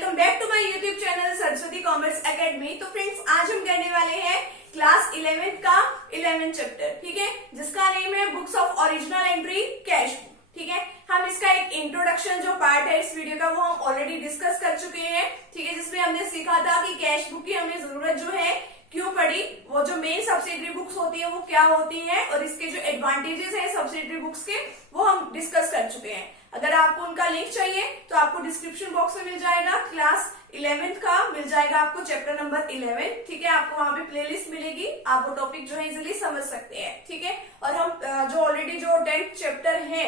Welcome back to my YouTube channel Saraswati commerce academy. तो friends, आज हम करने वाले हैं क्लास 11th का 11th चैप्टर, ठीक है, जिसका नेम है books of original entry cash book. ठीक है, हम इसका एक इंट्रोडक्शन जो पार्ट है इस वीडियो का वो हम ऑलरेडी डिस्कस कर चुके हैं, ठीक है, जिसमें हमने सीखा था कि कैश बुक की हमें जरूरत जो है क्यों पड़ी, वो जो मेन सब्सिडरी बुक्स होती है वो क्या होती है और इसके जो एडवांटेजेस है सब्सिडरी बुक्स के वो हम डिस्कस कर चुके हैं। अगर आपको उनका लिंक चाहिए तो आपको डिस्क्रिप्शन बॉक्स में मिल जाएगा, क्लास 11th का मिल जाएगा आपको चैप्टर नंबर 11, ठीक है। आपको वहां पे प्लेलिस्ट मिलेगी, आप वो टॉपिक जो है इजिली समझ सकते हैं, ठीक है। और हम जो ऑलरेडी जो 10th चैप्टर है,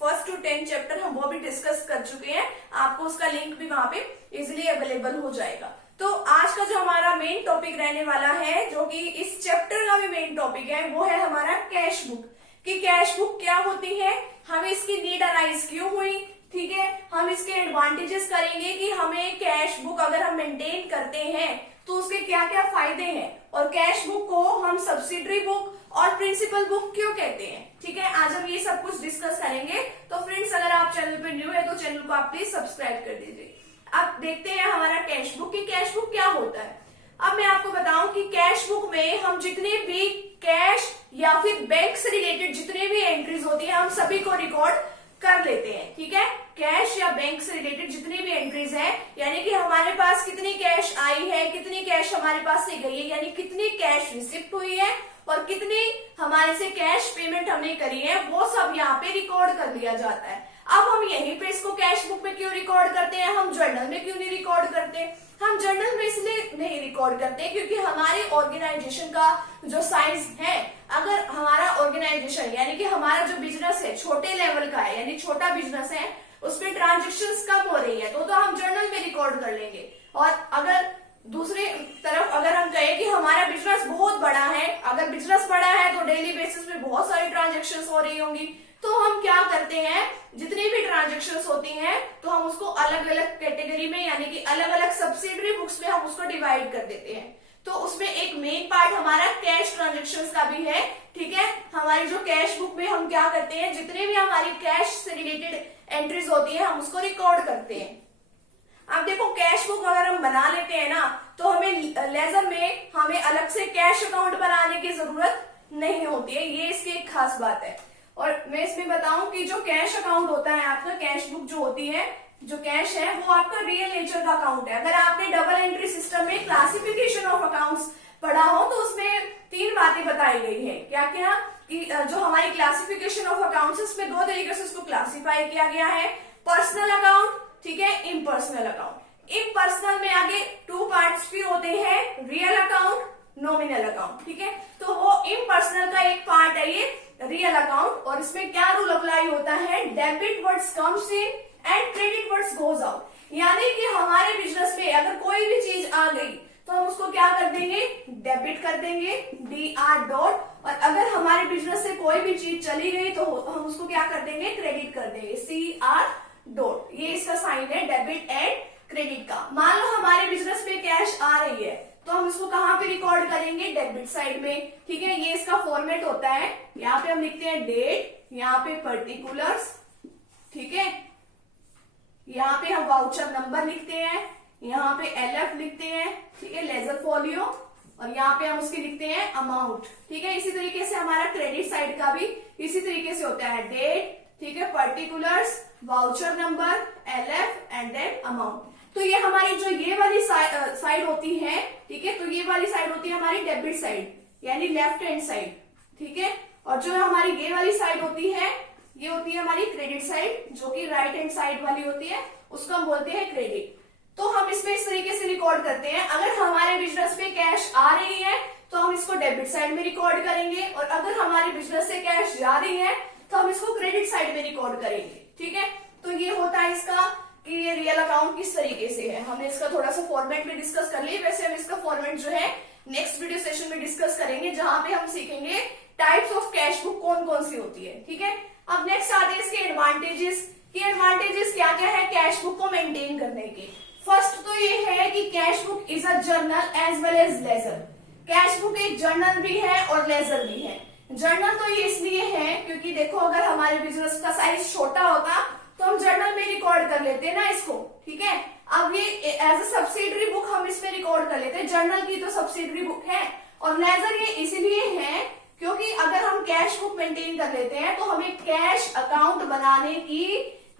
1st to 10th चैप्टर हम वो भी डिस्कस कर चुके हैं, आपको उसका लिंक भी वहां पे इजिली अवेलेबल हो जाएगा। तो आज का जो हमारा मेन टॉपिक रहने वाला है, जो कि इस चैप्टर का भी मेन टॉपिक है, वो है हमारा कैश बुक। कि कैश बुक क्या होती है, हमें इसकी नीड अराइज क्यों हुई, ठीक है। हम इसके एडवांटेजेस करेंगे कि हमें कैश बुक अगर हम मेंटेन करते हैं तो उसके क्या क्या फायदे हैं, और कैश बुक को हम सब्सिडरी बुक और प्रिंसिपल बुक क्यों कहते हैं, ठीक है। आज हम ये सब कुछ डिस्कस करेंगे। तो फ्रेंड्स, अगर आप चैनल पे न्यू है तो चैनल को आप प्लीज सब्सक्राइब कर दीजिए। अब देखते हैं हमारा कैश बुक की कैश बुक क्या होता है। अब मैं आपको बताऊं कि कैश बुक में हम जितने भी कैश या फिर बैंक से रिलेटेड जितने भी एंट्रीज होती है हम सभी को रिकॉर्ड कर लेते हैं, ठीक है। कैश या बैंक से रिलेटेड जितनी भी एंट्रीज है, यानी कि हमारे पास कितनी कैश आई है, कितनी कैश हमारे पास से गई है, यानी कितनी कैश रिसिप्ट हुई है और कितनी हमारे से कैश पेमेंट हमने करी है, वो सब यहाँ पे रिकॉर्ड कर लिया जाता है। अब हम यहीं पे इसको कैश बुक में क्यों रिकॉर्ड करते हैं, हम जर्नल में क्यों नहीं रिकॉर्ड करते। हम जर्नल में इसलिए नहीं रिकॉर्ड करते क्योंकि हमारे ऑर्गेनाइजेशन का जो साइज है, अगर हमारा ऑर्गेनाइजेशन यानी कि हमारा जो बिजनेस है छोटे लेवल का है, यानी छोटा बिजनेस है, उसमें ट्रांजेक्शन्स कम हो रही है तो हम जर्नल में रिकॉर्ड कर लेंगे। और अगर दूसरी तरफ अगर हम कहें कि हमारा बिजनेस बहुत बड़ा है, अगर बिजनेस बड़ा है तो डेली बेसिस पे बहुत सारी ट्रांजेक्शन्स हो रही होंगी, तो हम क्या करते हैं, जितनी भी ट्रांजेक्शन्स होती हैं तो हम उसको अलग अलग कैटेगरी में यानी कि अलग अलग सब्सिडरी बुक्स में हम उसको डिवाइड कर देते हैं। तो उसमें एक मेन पार्ट हमारा कैश ट्रांजेक्शन्स का भी है, ठीक है। हमारी जो कैश बुक में हम क्या करते हैं, जितने भी हमारी कैश से रिलेटेड एंट्रीज होती है हम उसको रिकॉर्ड करते हैं। अब देखो, कैश बुक अगर हम बना लेते हैं ना तो हमें लेजर में हमें अलग से कैश अकाउंट बनाने की जरूरत नहीं होती है, ये इसकी एक खास बात है। और मैं इसमें बताऊं कि जो कैश अकाउंट होता है आपका, कैश बुक जो होती है, जो कैश है वो आपका रियल नेचर का अकाउंट है। अगर आपने डबल एंट्री सिस्टम में क्लासिफिकेशन ऑफ अकाउंट्स पढ़ा हो तो उसमें 3 बातें बताई गई है। क्या क्या कि जो हमारी क्लासिफिकेशन ऑफ अकाउंट्स है उसमें 2 तरीके से उसको क्लासिफाई किया गया है, पर्सनल अकाउंट, ठीक है, इम्पर्सनल अकाउंट। इम्पर्सनल में आगे 2 पार्ट्स भी होते हैं, रियल अकाउंट, नॉमिनल अकाउंट, ठीक है। तो वो इम्पर्सनल का एक पार्ट है ये रियल अकाउंट, और इसमें क्या रूल अप्लाई होता है, debit words comes in and credit words goes out. यानी कि हमारे बिजनेस में अगर कोई भी चीज आ गई तो हम उसको क्या कर देंगे, डेबिट कर देंगे, DR डॉट, और अगर हमारे बिजनेस से कोई भी चीज चली गई तो हम उसको क्या कर देंगे, क्रेडिट कर देंगे, CR डॉट। ये इसका साइन है डेबिट एंड क्रेडिट का। मान लो हमारे बिजनेस में कैश आ रही है तो हम इसको कहां पे रिकॉर्ड करेंगे, डेबिट साइड में, ठीक है। ये इसका फॉर्मेट होता है, यहाँ पे हम लिखते हैं डेट, यहाँ पे पर्टिकुलर्स, ठीक है, यहाँ पे हम वाउचर नंबर लिखते हैं, यहाँ पे LF लिखते हैं, ठीक है, लेजर फोलियो, और यहाँ पे हम उसके लिखते हैं अमाउंट, ठीक है। इसी तरीके से हमारा क्रेडिट साइड का भी इसी तरीके से होता है, डेट, ठीक है, particulars, voucher number, LF and then amount. तो ये हमारी जो ये वाली साइड होती है, ठीक है, तो ये वाली साइड होती है हमारी डेबिट साइड यानी लेफ्ट हैंड साइड, ठीक है। और जो हमारी ये वाली साइड होती है ये होती है हमारी क्रेडिट साइड, जो कि राइट हैंड साइड वाली होती है, उसको हम बोलते हैं क्रेडिट। तो हम इसमें इस तरीके से रिकॉर्ड करते हैं, अगर हमारे बिजनेस में कैश आ रही है तो हम इसको डेबिट साइड में रिकॉर्ड करेंगे, और अगर हमारे बिजनेस से कैश जा रही है तो हम इसको क्रेडिट साइड में रिकॉर्ड करेंगे, ठीक है। तो ये होता है इसका कि ये रियल अकाउंट किस तरीके से है। हमने इसका थोड़ा सा फॉर्मेट में डिस्कस कर लिया, वैसे हम इसका फॉर्मेट जो है नेक्स्ट वीडियो सेशन में डिस्कस करेंगे, जहां पे हम सीखेंगे टाइप्स ऑफ कैश बुक कौन कौन सी होती है, ठीक है। अब नेक्स्ट आते हैं इसके एडवांटेजेस की। एडवांटेजेस क्या क्या है कैश बुक को मेंटेन करने के। फर्स्ट तो ये है कि cash book is a journal as well as ledger. Cash book एक जर्नल भी है और लेजर भी है। जर्नल तो ये इसलिए है क्योंकि देखो, अगर हमारे बिजनेस का साइज छोटा होता तो हम जर्नल में रिकॉर्ड कर लेते हैं ना इसको, ठीक है। अब ये एज अ सब्सिडरी बुक हम इसमें रिकॉर्ड कर लेते हैं। जर्नल की तो सब्सिडरी बुक है, और लेजर ये इसलिए है क्योंकि अगर हम कैश बुक मेंटेन कर लेते हैं तो हमें कैश अकाउंट बनाने की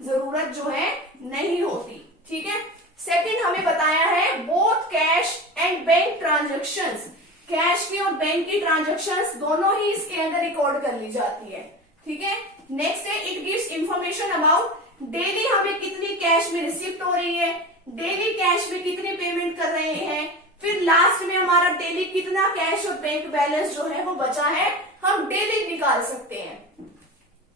जरूरत जो है नहीं होती। ठीक है। सेकंड हमें बताया है both cash and bank transactions, cash की और बैंक की ट्रांजेक्शंस दोनों ही इसके अंदर रिकॉर्ड कर ली जाती है। ठीक है। नेक्स्ट है it gives information about daily हमें कितनी कैश में रिसिप्ट हो रही है, डेली कैश में कितनी पेमेंट कर रहे हैं, फिर लास्ट में हमारा डेली कितना कैश और बैंक बैलेंस जो है वो बचा है, हम डेली निकाल सकते हैं।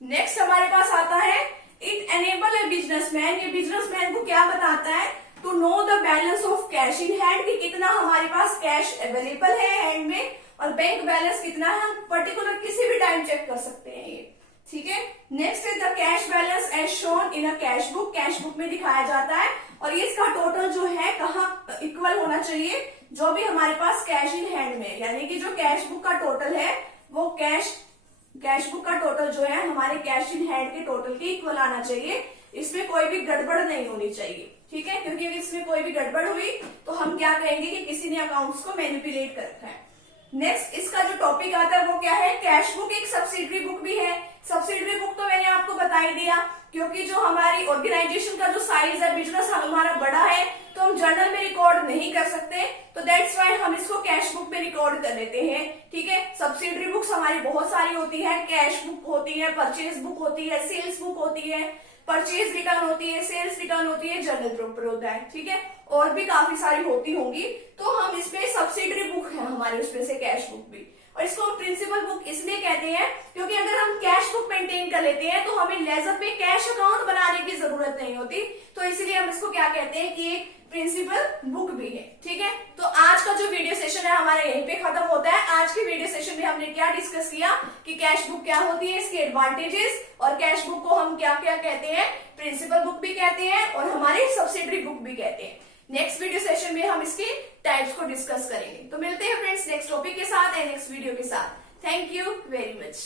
नेक्स्ट हमारे पास आता है इट एनेबल ए बिजनेसमैन, ये बिजनेसमैन को क्या बताता है, to know the balance of cash in hand, कि कितना हमारे पास कैश अवेलेबल है हैंड में, और बैंक बैलेंस कितना है हम पर्टिकुलर किसी भी टाइम चेक कर सकते हैं ये। ठीक है। नेक्स्ट है the cash balance as shown in a cash book, cash book में दिखाया जाता है, और ये इसका टोटल जो है कहाँ इक्वल होना चाहिए, जो भी हमारे पास कैश इन हैंड में, यानी कि जो कैश बुक का टोटल है वो कैश बुक का टोटल जो है हमारे कैश इन हैंड के टोटल के इक्वल आना चाहिए, इसमें कोई भी गड़बड़ नहीं होनी चाहिए। ठीक है। क्योंकि अगर इसमें कोई भी गड़बड़ हुई तो हम क्या कहेंगे कि किसी ने अकाउंट्स को मैनिपुलेट कर रखा है। नेक्स्ट इसका जो टॉपिक आता है वो क्या है, कैश बुक एक सब्सिडरी बुक भी है। सब्सिडरी बुक तो मैंने आपको बता ही दिया, क्योंकि जो हमारी ऑर्गेनाइजेशन का जो साइज है, बिजनेस हमारा बड़ा है, तो हम जर्नल में रिकॉर्ड नहीं कर सकते, तो दैट्स वाई हम इसको कैश बुक में रिकॉर्ड कर लेते हैं। ठीक है। सब्सिडरी बुक्स हमारी बहुत सारी होती है, कैश बुक होती है, परचेज बुक होती है, सेल्स बुक होती है, परचेज रिटर्न होती है, सेल्स रिटर्न होती है, जर्नल प्रॉपर होता है। ठीक है। और भी काफी सारी होती होंगी, तो हम इसमें सब्सिडरी बुक है हमारे उसमें से कैश बुक भी, और इसको हम प्रिंसिपल बुक इसलिए कहते हैं क्योंकि अगर हम कैश बुक मेंटेन कर लेते हैं तो हमें लेजर पे कैश अकाउंट बनाने की जरूरत नहीं होती, तो इसलिए हम इसको क्या कहते हैं कि एक प्रिंसिपल बुक भी है। ठीक है। तो आज का जो वीडियो सेशन है हमारा यहीं पे खत्म होता है। आज के वीडियो सेशन में हमने क्या डिस्कस किया कि कैश बुक क्या होती है, इसके एडवांटेजेस, और कैश बुक को हम क्या क्या कहते हैं, प्रिंसिपल बुक भी कहते हैं और हमारी सब्सिडरी बुक भी कहते हैं। नेक्स्ट वीडियो सेशन में हम इसके टाइप्स को डिस्कस करेंगे। तो मिलते हैं फ्रेंड्स नेक्स्ट टॉपिक के साथ एंड नेक्स्ट वीडियो के साथ। Thank you very much.